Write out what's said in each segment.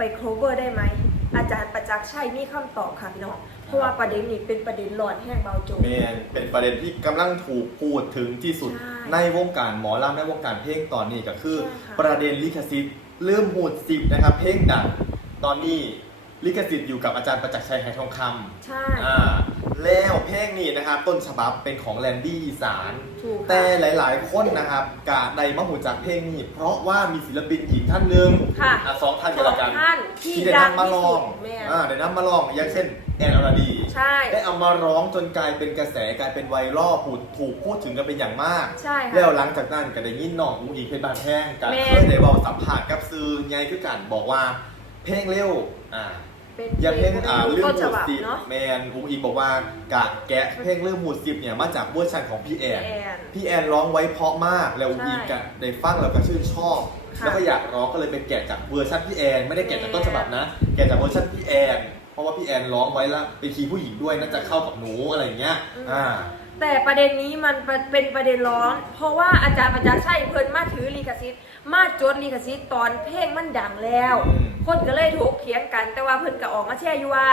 ไป cover ได้ไหมอาจารย์ประจักษ์ชัยมีคำตอบค่ะพี่น้องเพราะว่าประเด็นนี้เป็นประเด็นร้อนแห้งเบาโจเมนเป็นประเด็นที่กำลังถูกพูดถึงที่สุดใช่ในวงการหมอลำในวงการเพลงตอนนี้ก็คือใช่ค่ะประเด็นลิขสิทธิ์ลืมหูดสิบนะครับเพลงดังตอนนี้ ลิขสิทธิ์อยู่กับอาจารย์ประจักษ์ชัยไหทองคำใช่ อ่าแล้วเพลงนี้นะครับต้นฉบับเป็นของแลนดี้อีสาน ถูกค่ะ แต่หลาย ๆ คนนะครับกะในมะหูจากเพลงนี้ เพราะว่ามีศิลปินอีกท่านหนึ่งค่ะ อะสองท่านกันละกันสองท่านที่ได้ดังนำมาที่ลสุอดงแม่อ่าได้นำมาลองอย่างเช่นแอนอรดี ใช่ ได้เอามาร้องจนกลายเป็นกระแสกลายเป็นไวรัลถูกถูกพูดถึงกันเป็นอย่างมาก ใช่ค่ะแล้วหลังจากนั้นก็ได้ยินน้องอุ้งอิงเพชรบานแห้งกันแม่ เคยได้บอกสัมผัสกับสื่อไงคือกันบอกว่า เพลงเร็วอ่า เป็น อย่างเพลงอ่าเรื่องต้นหูฉดบับสิบเนาะแมนอุ้งอิงบอกว่ากะแกะเพลงเรื่องหูดสิบเนี่ยมาจากเวอร์ชันของพี่แอนแอนพี่แอนร้องไว้เพราะมากแล้วอุ้งอิงกะได้ฟังแล้วก็ชื่นชอบ ค่ะแล้วก็อยากร้องก็เลยไปแกะจากเวอร์ชันพี่แอนไม่ได้แกะจากต้นฉบับนะ แกะจากเวอร์ชันพี่แอนเพราะว่าพี่แอนร้องไว้แล้วเป็นคีย์ผู้หญิงด้วยน่าจะเข้ากับหนูอะไรอย่างเงี้ยอ่า แต่ประเด็นนี้มันเป็นประเด็นร้อน เพราะว่าอาจารย์ประจักษ์ชัยเพิ่นมาถือลิขสิทธิ์ มาจดลิขสิทธิ์ตอนเพลงมันดังแล้ว อืม คนก็เลยถกเถียงกัน แต่ว่าเพิ่นก็ออกมาแช่อยู่ว่า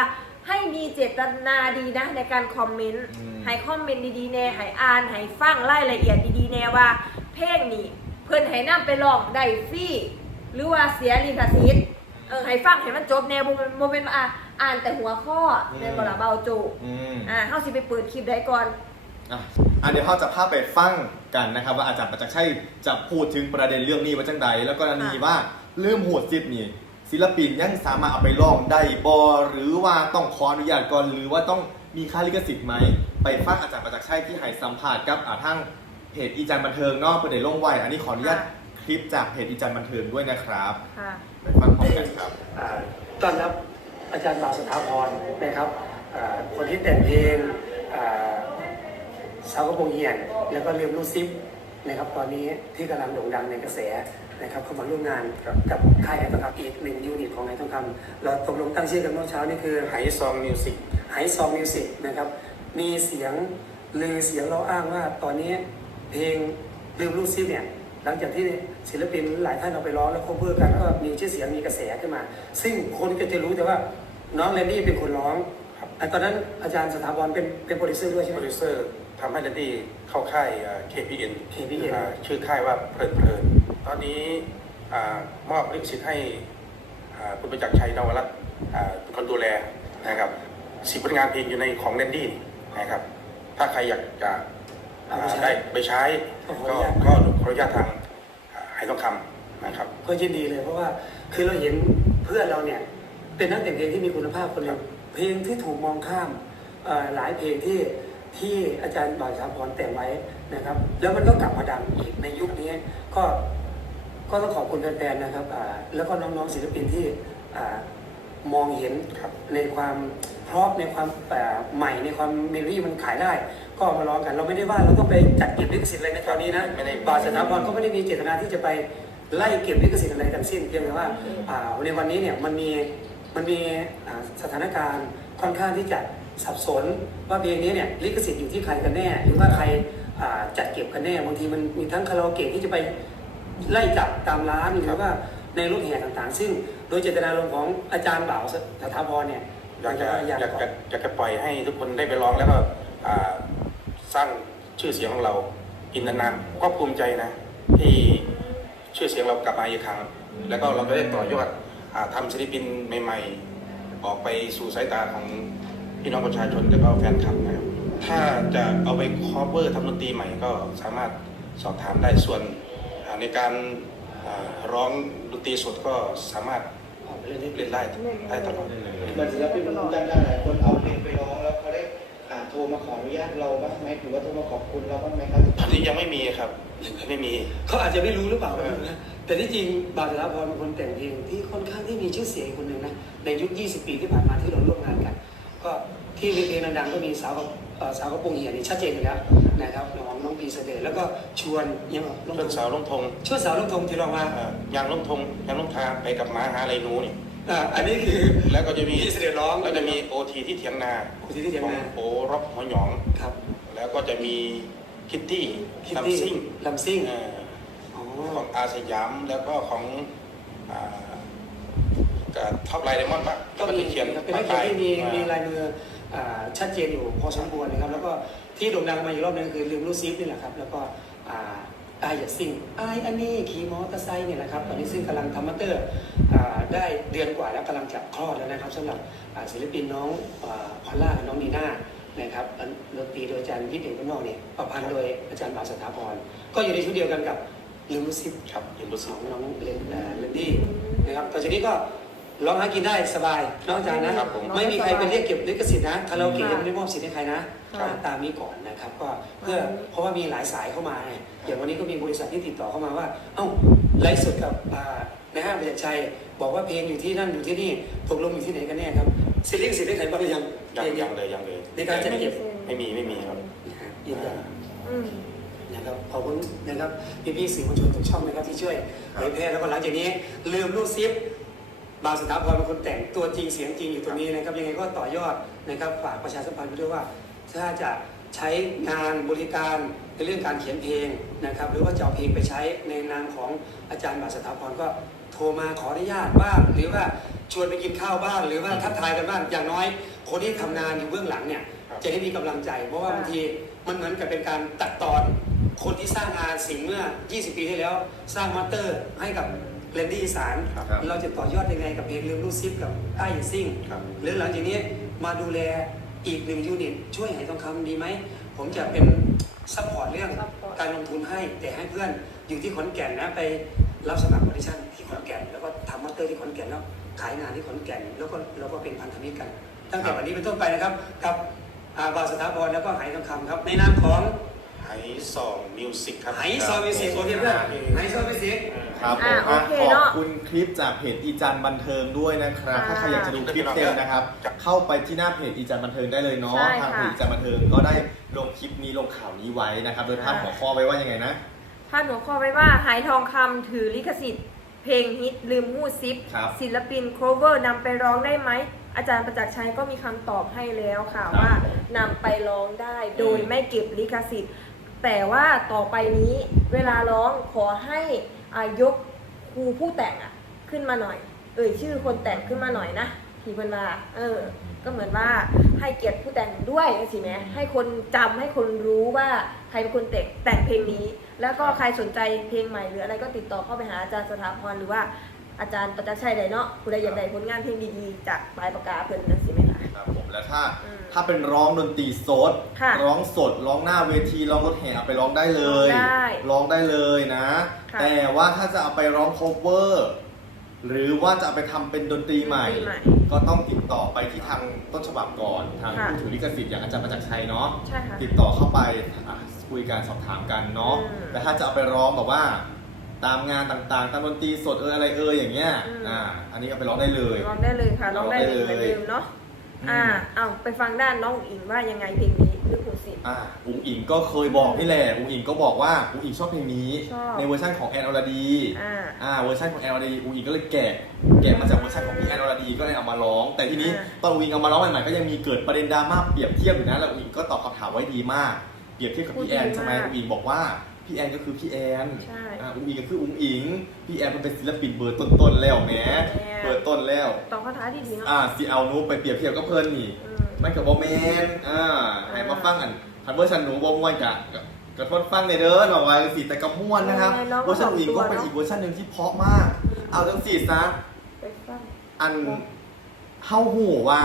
ให้มีเจตนาดีนะในการคอมเมนต์อืม ให้คอมเมนต์ดีๆแน่ให้อ่านให้ฟังรายละเอียดดีๆแน่ว่า เพลงนี้เพิ่นให้นํไปร้องได้ฟรีหรือว่าเสียลิขสิทธิ์เออให้ฟังให้มันจบแน่บ่แม่นบ่เป็นว่าอะอ่านแต่หัวข้อในบ่ล่ะเบาโจอืม อ่าเฮาสิไปเปิดคลิปได้ก่อน อะอะเดี๋ยวเราจะพาไปฟังกันนะครับ ว่าอาจารย์ประจักษ์ชัยจะพูดถึงประเด็นเรื่องนี้ว่าจังใด แล้วก็กรณีค่ะว่าเรื่องหูดซิดนี่ศิลปินยังสามารถเอาไปร้องได้บอหรือว่าต้องขออนุญาตก่อนหรือว่าต้องมีค่าลิขสิทธิ์ไหม ไปฟังอาจารย์ประจักษ์ชัยที่ให้สัมภาษณ์กับอ่าทั้งเพจอีจันบันเทิงเนอกประเด็นลงไว้อันนี้ขออนุญาตค่ะคลิปจากเพจอีจันบันเทิงด้วยนะครับค่ะ ไปฟังพร้อมกันครับ อ่าต้อนรับอาจารย์บ่าวสถาพรนะครับอ่าคนที่แต่งเพลงอ่า สาวกระโปรงเหียนแล้วก็เรียมลูกซิปนะครับตอนนี้ที่กำลังโด่งดังในกระแสนะครับเข้ามาร่วมงานกับค่ายไอทองคำอีกหนึ่งยูนิตของไอทองคำเราตกลงตั้งชื่อกันเมื่อเช้านี่คือไหซองมิวสิกไฮซองมิวสิกนะครับมีเสียงลือเสียงเราอ้างว่าตอนนี้เพลงลืมลูกซิปเนี่ยหลังจากที่ศิลปินหลายท่านเอาไปร้องแล้วโคเพื่อกันก็มีชื่อเสียงมีกระแสขึ้นมา ซึ่งคนก็จะรู้แต่ว่าน้องแลนดี้เป็นคนร้อง ครับอะตอนนั้นอาจารย์สถาบันเป็นเป็นโปรดิวเซอร์ด้วยใช่ไหโปมรดิวเซอร์ทำให้ดันดี้เข้าค่ายอ่า KPN KPN อ่าชื่อค่ายว่าเพลินเพลินตอนนี้อ่ามอบลิขสิทธิ์ให้อ่าคุณประจักษ์ชัยนวรัตน์อ่าเป็นคนดูแลนะครับสิบผลงานเพลงอยู่ในของแดนดี้นะครับ ถ้าใครอยากจะอ่าได้ไปใช้ก็ก็ขออนุญาตทางอ่าไหทองคำนะครับ ก็ยินดีเลยเพราะว่าคือเราเห็นเพื่อนเราเนี่ย เป็นนักแต่งเพลงที่มีคุณภาพคนหนึง เพลงที่ถูกมองข้ามเอ่อหลายเพลงที่ที่อาจารย์บ่าวสาพรแต่งไว้นะครับ แล้วมันก็กลับมาดังอีกในยุคนี้ก็ก็ต้องขอบคุณแฟนๆนะครับอ่าแล้วก็น้องๆศิลปินที่อ่ามองเห็นครับในความเพราะในความเอ่อใหม่ในความเมโลดี้มันขายได้ ก็เอามาร้องกัน เราไม่ได้ว่าเราต้องไปจัดเก็บลิขสิทธิ์อะไรในตอนนี้นะไม่ได้บาทสถาบันก็ไม่ได้มีเจตนาที่จะไปไล่เก็บลิขสิทธิ์อะไรทั้งสิ้นเพียงแต่ว่าอ่าในวันนี้เนี่ยมันมี มันมีอ่าสถานการณ์ค่อนข้างที่จะสับสนว่าเพลงนี้เนี่ยลิขสิทธิ์อยู่ที่ใครกันแน่ หรือว่าใครอ่าจัดเก็บกันแน่บางทีมันมีทั้งคาราโอเกะที่จะไปไล่จับตามร้านหรือว่าในรถแห่ต่างๆ ซึ่งโดยเจตนารมณ์ของอาจารย์บ่าวสถาพรเนี่ยอยากจะอยากอยากจะอยากจะปล่อยให้ทุกคนได้ไปร้องแล้วก็อ่าสร้างชื่อเสียงของเราอินนานๆก็ภูมิใจนะที่ชื่อเสียงเรากลับมาอีกครั้ง แล้วก็เราก็ได้ต่อยอด อาทำศิลปินใหม่ ๆ ออกไปสู่สายตาของพี่น้องประชาชนและก็แฟนคลับนะครับถ้าจะเอาไปคอเวอร์ทำดนตรีใหม่ก็สามารถสอบถามได้ส่วนอ่าในการอ่าร้องดนตรีสดก็สามารถออกไปเรื่อยๆเล่นได้ได้ตลอดเหมือนศิลปินมันดังๆหลายคนเอาเพลงไปร้องแล้วเขาได้อ่าโทรมาขออนุญาตเราบ้างไหมหรือว่าโทรมาขอบคุณเราบ้างไหมครับตอนนี้ยังไม่มีครับ ไม่มี เขาอาจจะไม่รู้หรือเปล่าเออนะแต่ที่จริงบาทสถาพรเป็นคนแต่งเพลงที่ค่อนข้างที่มีชื่อเสียงคนหนึ่งนะในยุค 20 ปีที่ผ่านมาที่เราร่วมงานกัน ก็ที่เพลงดังๆก็มีสาวกับเอ่อสาวกับปงเหียนนี่ชัดเจนอยู่แล้วนะครับน้องน้องพีเสเดย์แล้วก็ชวนยังไงลงเรื่องสาวลงทงชวนสาวลงทงที่เรามาเอ่อยางลงทงยางลงทางไปกับม้าหาอะไรหนูนี่อ่าอันนี้คือแล้วก็จะมีพี่เสด็จร้องแล้วจะมีโอทีที่เถียงนาโอทีที่เถียงนาของโอร็อกหัวหยองครับ แล้วก็จะมี คิตตี้คิตลำตี้ซิ่งลำซิ่ง เอ่ออ๋อของอาสยามแล้วก็ของอ่ากับท็อปไลน์ไดมอนด์ปะก็ก็มีจะเขียนเป็นนักเขียนที่มีอ่ามีลายมืออ่าชัดเจนอยู่พอสมควรนะครับ แล้วก็ที่โด่งดังมาอีกรอบนึงคือลืมรูซิฟนี่แหละครับ แล้วก็อ่าอายอย่าซิ่งอายอันนี้ขี่มอเตอร์ไซค์เนี่ยนะครับตอนนี้ซึ่งกำลังทำมาสเตอร์อ่าได้เดือนกว่าแล้วกำลังจะคลอดแล้วนะครับสำหรับอ่าศิลปินน้องอ่าพอลล่ากับน้องนีน่า นะครับอันดนตรีโดยอาจารย์พิเดชนอกเนี่ยประพันธ์โดยอาจารย์บาสถาพรก็อยู่ในชุดเดียวกันกับลืมรูซิฟครับเรียนรู้ขสึอกงน้องเลนเอ่อเลนดี้นะครับต่อจากนี้ก็ร้องหากินได้สบายนอกจากนะครับผมไม่มีใครไปเรียกเก็บลิขสิทธิ์นะคาราโอเกะค่ะยังไม่ได้มอบสิทธิ์ให้ใครนะค่ะตามนี้ก่อนนะครับก็เพื่อเพราะว่ามีหลายสายเข้ามาไงอย่างวันนี้ก็มีบริษัทที่ติดต่อเข้ามาว่า เอ้าไลฟ์สดกับอ่าในห้างประจักรชัย บอกว่าเพลงอยู่ที่นั่นอยู่ที่นี่ตกลงอยู่ที่ไหนกันแน่ครับสิทธิ์ลิขสิทธิ์ได้ใครบ้างหรือยัง ยังเพลยังเลยยังเลยในการจัดเก็บ ไม่มีไม่มีครับนะฮะยืนยันอืม นะครับขอบคุณนะครับพี่พี่ๆสื่อมวลชนทุกช่องนะครับที่ช่วยเผยแพร่แล้วก็หลังจากนี้ ลืมรูดซิปบางสถาพรเป็นคนแต่งตัวจริงเสียงจริงอยู่ตรงนี้นะครับยังไงก็ต่อยอดนะครับฝากประชาสัมพันธ์ไปด้วยว่า ถ้าจะใช้งานบริการในเรื่องการเขียนเพลงนะครับหรือว่าจะเอาเพลงไปใช้ในนามของอาจารย์บาสถาพรก็โทรมาขออนุญาตบ้างหรือว่า ชวนไปกินข้าวบ้างหรือว่าทักทายกันบ้างอย่างน้อย คนที่ทำงานอยู่เบื้องหลังเนี่ย ครับ จะได้มีกำลังใจ เพราะว่าบางทีมันเหมือนกับเป็นการตัดตอน คนที่สร้างงานสิ่งเมื่อ 20 ปีที่แล้ว สร้างมาสเตอร์ให้กับเรนดี้อีสานครับ เราจะต่อยอดยังไงกับเพลงลืมรูดซิปกับไอ้ายอย่าซิ่ง ครับ หรือหลังจากนี้มาดูแลอีกหนึ่งยูนิต ช่วยไหทองคำดีไหม ผมจะเป็นซัพพอร์ตเรื่อง support การลงทุนให้แต่ให้เพื่อนอยู่ที่ขอนแก่นนะไปรับสมัครออดิชั่นที่ขอนแก่น แล้วก็ทำมาสเตอร์ที่ขอนแก่นแล้ว ขายงานที่ขอนแก่นแล้วก็เราก็เป็นพันธมิตรกัน ตั้งแต่วันนี้เป็นต้นไปนะครับ กับอาบาสถาพรแล้วก็ไหทองคำครับ ในนามของไหซองมิวสิกครับไหซอมิวสิกโอเคเพื่อนไหซอมิวสิกครับผอ่ามอะโอเคขอบเนอะคุณคลิปจากเพจอีจันบันเทิงด้วยนะครับค่ะถ้าใครอยากจะดูคลิปเต็มนะครับ เข้าไปที่หน้าเพจอีจันบันเทิงได้เลยเนาะใช่ทางค่ะเพจอีจันบันเทิงก็ได้ลงคลิปนี้ลงข่าวนี้ไว้นะครับ โดยพาดค่ะหัวข้อไว้ว่ายังไงนะพาดหัวข้อไว้ว่าหายทองคำถือลิขสิทธิ์ เพลงฮิตลืมหูดซิป ครับศิลปินโคเวอร์นำไปร้องได้ไหม อาจารย์ประจักษ์ชัยก็มีคำตอบให้แล้วค่ะครับว่านำไปร้องได้โดยอืม ไม่เก็บลิขสิทธิ์ แต่ว่าต่อไปนี้เวลาร้องขอให้อายกครูผู้แต่งอะขึ้นมาหน่อย เอ่ยชื่อคนแต่งขึ้นมาหน่อยนะที่เพิ่นว่าเออ ก็เหมือนว่าให้เกียรติผู้แต่งด้วยสิแหมให้คนจำให้คนรู้ว่าใครเป็นคนแต่งแต่งเพลงนี้ แล้วก็ใครสนใจเพลงใหม่หรืออะไรก็ติดต่อเข้าไปหาอาจารย์สถาพรหรือว่าอาจารย์ประจักษ์ชัยใดเนาะผู้ใดอยากได้ผลงานเพลงดีๆจากปลายปากกาเพิ่นนั่นสิไหมคะครับผมแล้วถ้าอืมถ้าเป็นร้องดนตรีสดค่ะร้องสดร้องหน้าเวทีร้องรถแห่เอาไปร้องได้เลย ร้องได้ร้องได้เลยนะค่ะแต่ว่าถ้าจะเอาไปร้อง cover หรือว่าจะเอาไปทำเป็นดนตรีใหม่ดนตรีใหม่ ก็ต้องติดต่อไปที่ทางต้นฉบับก่อน ทางค่ะ ผู้ถือลิขสิทธิ์อย่างอาจารย์ประจักษ์ชัยเนาะ ใช่ค่ะ ติดต่อเข้าไปอะคุยกันสอบถามกันเนาะ อืมแต่ถ้าจะเอาไปร้องแบบว่า ตามงานต่างๆ ตามดนตรีสดเอออะไรเอออย่างเงี้ย อืม อ่า อันนี้เอาไปร้องได้เลยร้องได้เลยค่ะร้องได้เลยเหมือนเดิมเนาะอ่า เอาไปฟังด้านน้องอุ๋งอิงว่ายังไงเพลงนี้ หรือคุณสิ อ่าอุ๋งอิงก็เคยบอกนี่แหละอุ๋งอิงก็บอกว่าอุ๋งอิงชอบเพลงนี้ ชอบในเวอร์ชันของแอนอรดีอ่าอ่าเวอร์ชันของแอนอรดีอุ๋งอิงก็เลยแกะแกะมาจากเวอร์ชันของพี่แอนอรดีก็เลยเอามาร้อง แต่ทีนี้อ่า ตอนอุ๋งอิงเอามาร้องใหม่ๆก็ยังมีเกิดประเด็นดราม่าเปรียบเทียบอยู่นะแล้วอุ๋งอิงก็ตอบคำถามไว้ดีมาก เปรียบเทียบกับพี่แอนใช่ไหมอุ๋งอิงบอกว่าพี่แอนก็คือพี่แอนใช่อ่าอุ๋งอิงก็คืออุ๋งอิงพี่แอนมันเป็นศิลปินเบอร์ต้นๆแล้วแหมแอนเบอร์ต้นแล้ว ตอบคำถามดีๆเนาะ อ่าสิเอานูไปเปรียบเทียบกับเพิ่นนี่อืม มันกับบอแมนอ่าให้มาฟังอันคันเวอร์ชันหนูบอม่วนกะกะกะทนฟังในเด้อหน่อยสิแต่กับม่วนนะครับเออน้องก็เวอร์ชันอีกก็บอกตัวเป็นเนอะอีกเวอร์ชันหนึ่งที่เพราะมาก เอาจังสีซะไปฟังอันเฮาหูว่า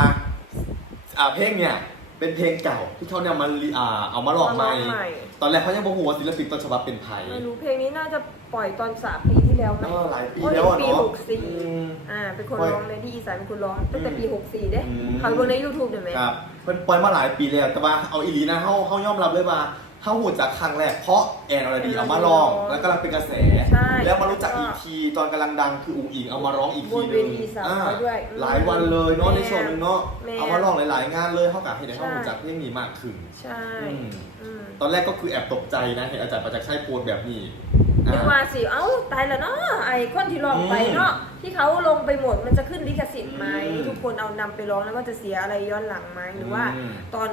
อ่าเพลงเนี่ย เป็นเพลงเก่าที่เขาเนี่ยมารีอ่าเอามาหลอกใหม่ มาลองใหม่ ตอนแรกเขายังบอกหัวาศิลปินต้นฉบับเป็นไผ่ไม่รู้เพลงนี้น่าจะปล่อยตอนสามปีที่แล้วไหมเออหลายปีโอ้ยแล้วอะปีเนาะหกสี่อืมอ่าเป็นคนปล่อยร้องเลยที่อีสานเป็นคนร้องตั้งแต่ปีหกสี่เด้อืม เขาไปเบิ่งในยูทูบเห็นไหม ครับมันปล่อยมาหลายปีแล้วแต่ว่าเอาอีหลีนะเฮาเฮายอมรับเลยว่าเฮาหูจากครั้งแรกเพราะแอนอรดีเอามาร้องแล้วกำลังเป็นกระแสใช่ แล้วมารู้จักอีกทีตอนกำลังดังคืออุ๋งอิงเอามาร้องอีกทีบนหเวนึงทีสาวอ่าน้อยด้วยหลายวันเลยเนาะแม่ในช่วงหนึงเนาะแม่เอามาร้องหลาย ๆ งานเลยเท่ากับให้ได้ใช่เข้ารู้จักเพลงนี้มากขึ้นใช่อืมอืมตอนแรกก็คือแอบตกใจนะเห็นอาจารย์ประจักษ์ชัยโพสต์แบบนี้นึกว่าสิ เอ้า ตายแล้วเนาะ ไอ้คนที่ร้องไปเนาะ ที่เขาลงไปหมด มันจะขึ้นลิขสิทธิ์ไหมอืมทุกคนเอานำไปร้องแล้วก็จะเสียอะไรย้อนหลังไหม หรือว่าอืมตอน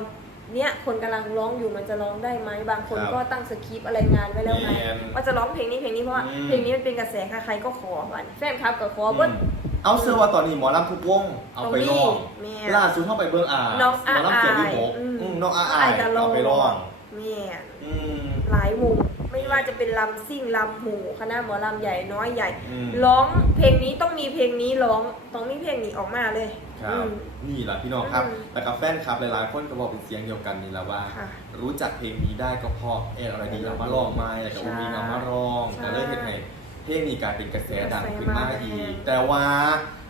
เนี่ยคนกำลังร้องอยู่มันจะร้องได้ไหมบางคนครับก็ตั้งสคริปต์อะไรงานไว้แล้วไงแม่นว่าจะร้องเพลงนี้เพลงนี้เพราะว่าอืมเพลงนี้มันเป็นกระแสใครๆก็ขอวันแฟนคลับก็ขอเบิ้ลเอาเสื้อว่าตอนนี้หมอลำทุกวงเอาไปร้องแม่ล่าสุดเข้าไปเบิ่งอ่าน้องหอามอลำเสียงที่หกอืมอืมน้องอาอายก็ร้อเอางไปร้องแม่อืมหลายวงไม่ ว่าจะเป็นลำซิ่งลำหมู่คณะหมอลำใหญ่น้อยใหญ่ อืม ร้องเพลงนี้ต้องมีเพลงนี้ร้องต้องมีเพลงนี้ออกมาเลย ครับอืมนี่แหละพี่น้องครับอืมแล้วก็แฟนคลับหลายๆคนก็บอกเป็นเสียงเดียวกันนี่แหละว่า ค่ะรู้จักเพลงนี้ได้ก็เพราะเอออะไรดีเอามาร้องมาแล้วก็อุ้งอิงเอามาร้องใช่แต่เลยเห็นให้เพลงนี้กลายเป็นกระแสดังขึ้นมากกระแสมากอีก แต่ว่า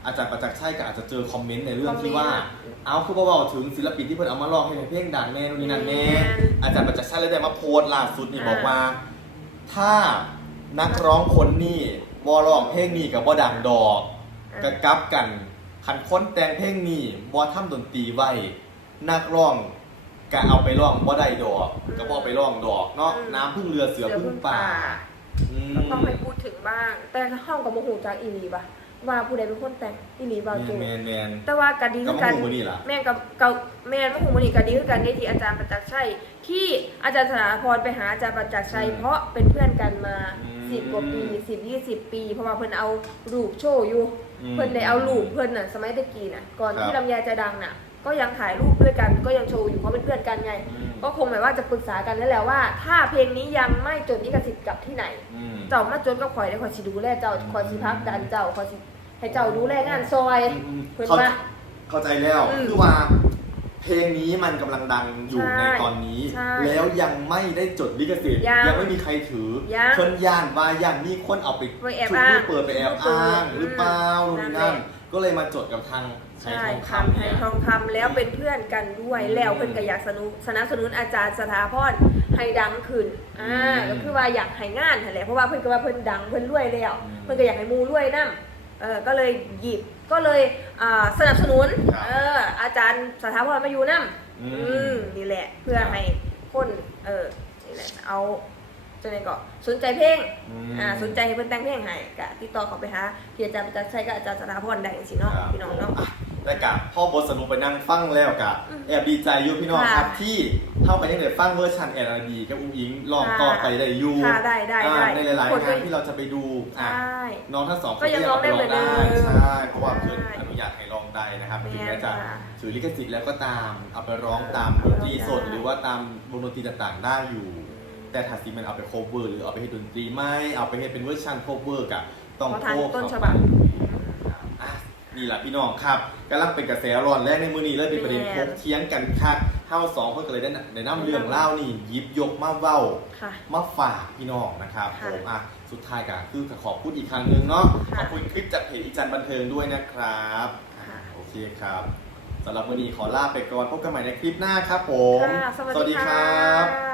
อาจารย์ประจักษ์ชัยก็อาจจะเจอคอมเมนต์ในเรื่องที่ว่า คอมเมนต์เอาคือเบาๆถึงศิลปินที่เพิ่นเอามาร้องให้เพลงดังแน่นู่นนี่นั่นแน่แม่นอาจารย์ประจักษ์ชัยเลยได้มาโพสต์ล่าสุดนี่อ่า บอกว่า ถ้านักร้องคนนี้บอร้องเพลงนี้กับบ่ดังดอกอะกะกลับกันคันค้นแต่งเพลงนี้บ่ทำดนตรีไว้ นักร้องก็เอาไปร้องบ่ได้ดอกอืมก็บ่ไปร้องดอกเนาะอืมน้ำพึ่งเรือเสือพึ่งป่าอืมต้องให้พูดถึงบ้าง แต่ห้องกับโมโหจากอีหลีปะ ว่าผู้ใดเป็นคนแต่งอีหลีบาโจแมนแมน แต่ว่ากะดีก็คือมากันหูมื้อนี้ล่ะ แม่งกับเกาแม่นมะหูมณีกะดีคือกันนี่ที่อาจารย์ประจักษ์ชัยที่อาจารย์สถาพรไปหาอาจารย์ประจักษ์ชัยอืมเพราะเป็นเพื่อนกันมาอืมสิบกว่าปีสิบยี่สิบปี เพราะว่าเพิ่นเอารูปโชว์อยู่ อืมเพิ่นได้เอารูปเพิ่นน่ะ สมัยตะกี้น่ะ ก่อนครับที่ลำไยจะดังน่ะ ก็ยังถ่ายรูปด้วยกัน ก็ยังโชว์อยู่เพราะเป็นเพื่อนกันไง อืม ก็คงหมายว่าจะปรึกษากันแล้วแหละว่า ถ้าเพลงนี้ยังไม่จดลิขสิทธิ์กับที่ไหน อืม เจ้ามาจดก็คอยได้คอยสิดูแลเจ้าคอยสิพักดันเจ้าคอยสิให้เจ้าดูแลงานซอยอืมเพิ่นเข้าว่า เข้าใจแล้ว อืมคือว่า เพลงนี้มันกำลังดังอยู่ใช่ในตอนนี้ ใช่แล้วยังไม่ได้จดลิขสิทธิ์ยังไม่มีใครถือยังเพิ่นย่านว่ายังมีคนเอาไปไปแอบชุดอ้างมือเปิดไปแอบอ้างอืมหรือเปล่านู่นนี่นั่นั่นนแหละ ก็เลยมาจดกับทางไทยใช่ทองคำคำไทเนี่ยยทองคำแล้วเป็นเพื่อนกันด้วยอืมแล้วเพิ่นก็อยากสนุสนับสนุนอาจารย์สถาพรให้ดังขึ้นอ่าอืมก็คือว่าอยากให้งานนั่นแหละเพราะว่าเพิ่นก็ว่าเพิ่นดังเพิ่นรวยแล้วอืมเพิ่นก็อยากให้หมูรวยนํเออก็เลยหยิบก็เลยอ่าสนับสนุนครับเอออาจารย์สถาพรมาอยู่นํอืม อืมนี่แหละเพื่อให้คนเออนี่แหละเอา จะไหนก็สนใจเพลงอืมอ่าสนใจให้เพิ่นแต่งเพลงให้ก็ติดต่อเขาไปหาพี่อาจารย์ประจักษ์ชัยกับอาจารย์สถาพรได้จังซี่เนาะครับพี่น้องเนาะ แต่กะพ่อบทสรุปไปนั่งฟังแล้วกะอืมแอบดีใจอยู่พี่น้องค่ะครับที่เข้าไปยังเดี๋ยวฟังเวอร์ชันแอร์ดีกับอุ้งอิงลองค่ะต่อไปได้อยู่ค่ะได้ได้อ่าได้ในหลายคนๆก็งานที่เราจะไปดูอะใช่น้องทั้งสองคนก็ยังร้องได้เหมือนเดิมใช่เพราะว่าเพื่อนใช่อนุญาตให้ร้องได้นะครับแม่นถึงแม้จะค่ะถือลิขสิทธิ์แล้วก็ตาม เอาไปร้องตามดนตรีสดได้หรือว่าตามวงดนตรีต่างๆได้อยู่ แต่ถ้าสิมันเอาไป cover หรือเอาไปให้ดนตรีไม่เอาไปให้เป็นเวอร์ชัน cover กะต้องเพราะทางโทรต้นฉเข้าบัไปบอะนี่แหละพี่น้องครับกำลังเป็นกระแสร้อนแรกในมือนี้เลยเป็นประเด็นแม่พกเทียงกันค่ะเท่าสองคนก็เลยได้ในน้ำเรื่องเล่านี่หยิบยกมาเว้าค่ะมาฝากพี่น้องนะครับผค่ะมอะสุดท้ายก็คือขอบคุณอีกครั้งหนึ่งเนาะค่ะขอบคุณคลิปจากเพจอีจันบันเทิงด้วยนะครับอะค่ะโอเคครับสำหรับวันนี้ขอลาไปก่อนพบกันใหม่ในคลิปหน้าครับผมค่ะสวัสดีครัค่ะบ